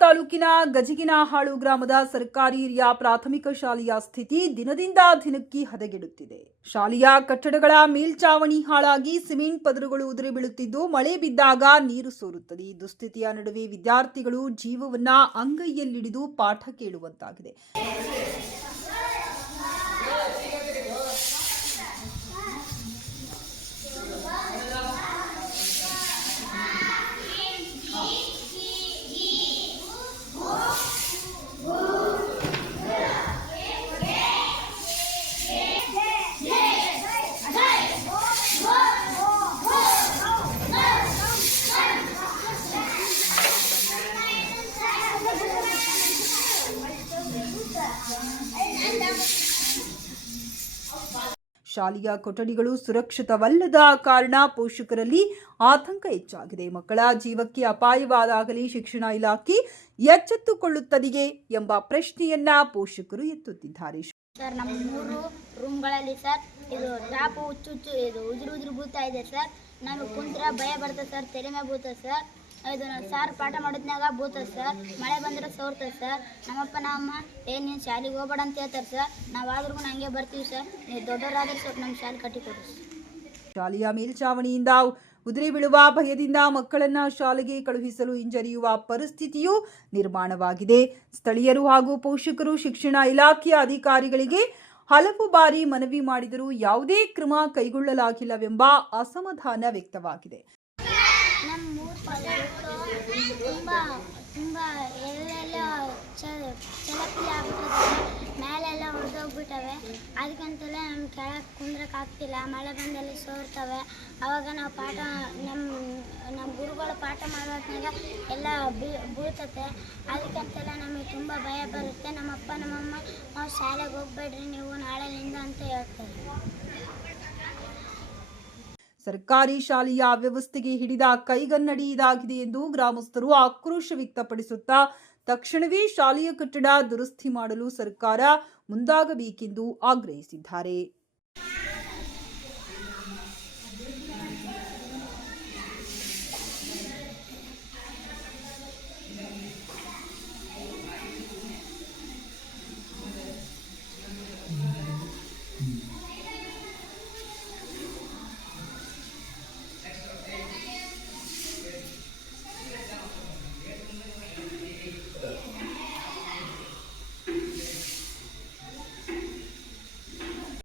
ತಾಲೂಕಿನ ಗಜಗಿನಹಾಳು ಗ್ರಾಮದ ಸರ್ಕಾರಿ ಹಿರಿಯ ಪ್ರಾಥಮಿಕ ಶಾಲೆಯ ಸ್ಥಿತಿ ದಿನದಿಂದ ದಿನಕ್ಕೆ ಹದಗೆಡುತ್ತಿದೆ. ಶಾಲೆಯ ಕಟ್ಟಡಗಳ ಮೇಲ್ಚಾವಣಿ ಹಾಳಾಗಿ ಸಿಮೆಂಟ್ ಪದರುಗಳು ಉದುರಿ ಬೀಳುತ್ತಿದ್ದು, ಮಳೆ ಬಿದ್ದಾಗ ನೀರು ಸೋರುತ್ತದೆ. ದುಸ್ಥಿತಿಯ ನಡುವೆ ವಿದ್ಯಾರ್ಥಿಗಳು ಜೀವವನ್ನ ಅಂಗೈಯಲ್ಲಿಡಿದು ಪಾಠ ಕೇಳುವಂತಾಗಿದೆ. ಶಾಲೆಯ ಕೊಠಡಿಗಳು ಸುರಕ್ಷಿತವಲ್ಲದ ಕಾರಣ ಪೋಷಕರಲ್ಲಿ ಆತಂಕ ಹೆಚ್ಚಾಗಿದೆ. ಮಕ್ಕಳ ಜೀವಕ್ಕೆ ಅಪಾಯವಾದಾಗಲಿ ಶಿಕ್ಷಣ ಇಲಾಖೆ ಎಚ್ಚೆತ್ತುಕೊಳ್ಳುತ್ತದೆಯೇ ಎಂಬ ಪ್ರಶ್ನೆಯನ್ನ ಪೋಷಕರು ಎತ್ತುತ್ತಿದ್ದಾರೆ. ಸರ್, ನಮ್ಮ ಮೂರು ರೂಮ್ಗಳಲ್ಲಿ ಸರ್, ಇದು ಟಾಪು ಹುಚ್ಚು ಹುಚ್ಚು ಇದು ಉದುರು ಉದುರು ಬೂತಾ ಇದೆ ಸರ್. ನಮಗೆ ಕುಂತ್ರ ಭಯ ಬರ್ತದೆ ಸರ್ ತೆರೆಮೆ ಮೇಲೆ ಸರ್. ಇದು ಸಾರ್ ಪಾಠ ಮಾಡಿದ್ನಾಗ ಬೂತ ಸರ್ ಮಳೆ ಬಂದ್ರೆ ಸೋರ್ತದೆ ಸರ್ ನಮ್ಮಪ್ಪ ನಮ್ಮಮ್ಮ ಏ, ನೀನು ಶಾಲೆಗೆ ಹೋಗ್ಬೇಡ ಅಂತ ಹೇಳ್ತಾರೆ ಸರ್ ನಾವಾದ್ರೂ ಹಂಗೆ ಬರ್ತೀವಿ ಸರ್ ನೀವು ದೊಡ್ಡವರಾದ್ರೆ ಸ್ವಲ್ಪ ನಮ್ಮ ಶಾಲೆ ಕಟ್ಟಿಕೊಡಿ ಶಾಲೆಯ ಮೇಲ್ಛಾವಣಿಯಿಂದ ಉದುರಿ ಬೀಳುವ ಭಯದಿಂದ ಮಕ್ಕಳನ್ನ ಶಾಲೆಗೆ ಕಳುಹಿಸಲು ಹಿಂಜರಿಯುವ ಪರಿಸ್ಥಿತಿಯು ನಿರ್ಮಾಣವಾಗಿದೆ. ಸ್ಥಳೀಯರು ಹಾಗೂ ಪೋಷಕರು ಶಿಕ್ಷಣ ಇಲಾಖೆಯ ಅಧಿಕಾರಿಗಳಿಗೆ ಹಲವು ಬಾರಿ ಮನವಿ ಮಾಡಿದರೂ ಯಾವುದೇ ಕ್ರಮ ಕೈಗೊಳ್ಳಲಾಗಿಲ್ಲವೆಂಬ ಅಸಮಾಧಾನ ವ್ಯಕ್ತವಾಗಿದೆ. ನಮ್ಮ ಊರು ಪ್ರಾಜೆಕ್ಟು ತುಂಬ ತುಂಬ ಎಲ್ಲೆಲ್ಲ ಚಲಪಿ ಆಗ್ಬಿಟ್ಟಿದೆ. ಮೇಲೆಲ್ಲ ಹೊಡೆದೋಗ್ಬಿಟ್ಟವೆ ಅದಕ್ಕಂತಲೇ ನಮ್ಮ ಕೆಳಗೆ ಕುಂದ್ರಕ್ಕೆ ಆಗ್ತಿಲ್ಲ. ಮಳೆ ಬಂದಲ್ಲಿ ಸೋರ್ತವೆ. ಅವಾಗ ನಾವು ಪಾಠ ನಮ್ಮ ನಮ್ಮ ಗುರುಗಳು ಪಾಠ ಮಾಡೋದ್ನಾಗ ಎಲ್ಲ ಬೀಳ್ತತೆ. ಅದಕ್ಕಂತೆಲ್ಲ ನಮಗೆ ತುಂಬ ಭಯ ಬರುತ್ತೆ. ನಮ್ಮಪ್ಪ, ನಮ್ಮಮ್ಮ, ನಾವು ಶಾಲೆಗೆ ಹೋಗ್ಬೇಡ್ರಿ ನೀವು ನಾಳೆಯಿಂದ ಅಂತ ಹೇಳ್ತಾರೆ. ಸರ್ಕಾರಿ ಶಾಲೆಯ ವ್ಯವಸ್ಥೆಗೆ ಹಿಡಿದ ಕೈಗನ್ನಡಿ ಇದಾಗಿದೆ ಎಂದು ಗ್ರಾಮಸ್ಥರು ಆಕ್ರೋಶ ವ್ಯಕ್ತಪಡಿಸುತ್ತಾ, ತಕ್ಷಣವೇ ಶಾಲೆಯ ಕಟ್ಟಡ ದುರಸ್ತಿ ಮಾಡಲು ಸರ್ಕಾರ ಮುಂದಾಗಬೇಕೆಂದು ಆಗ್ರಹಿಸಿದ್ದಾರೆ.